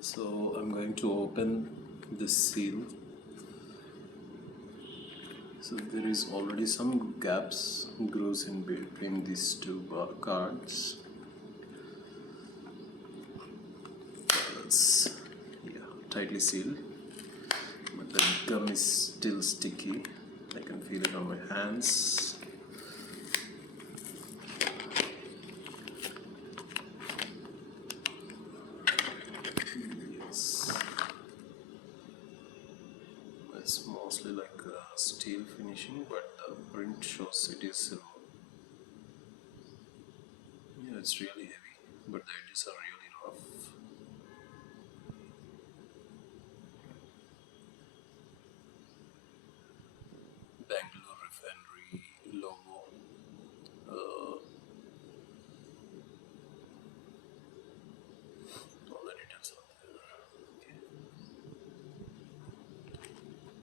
So I'm going to open this seal. So there is already some gaps, grooves in between these two cards. It's tightly sealed, but the gum is still sticky. I can feel it on my hands. Yes, it's mostly like steel finishing, but the print shows it is silver. Yeah, it's really heavy, but the edges are really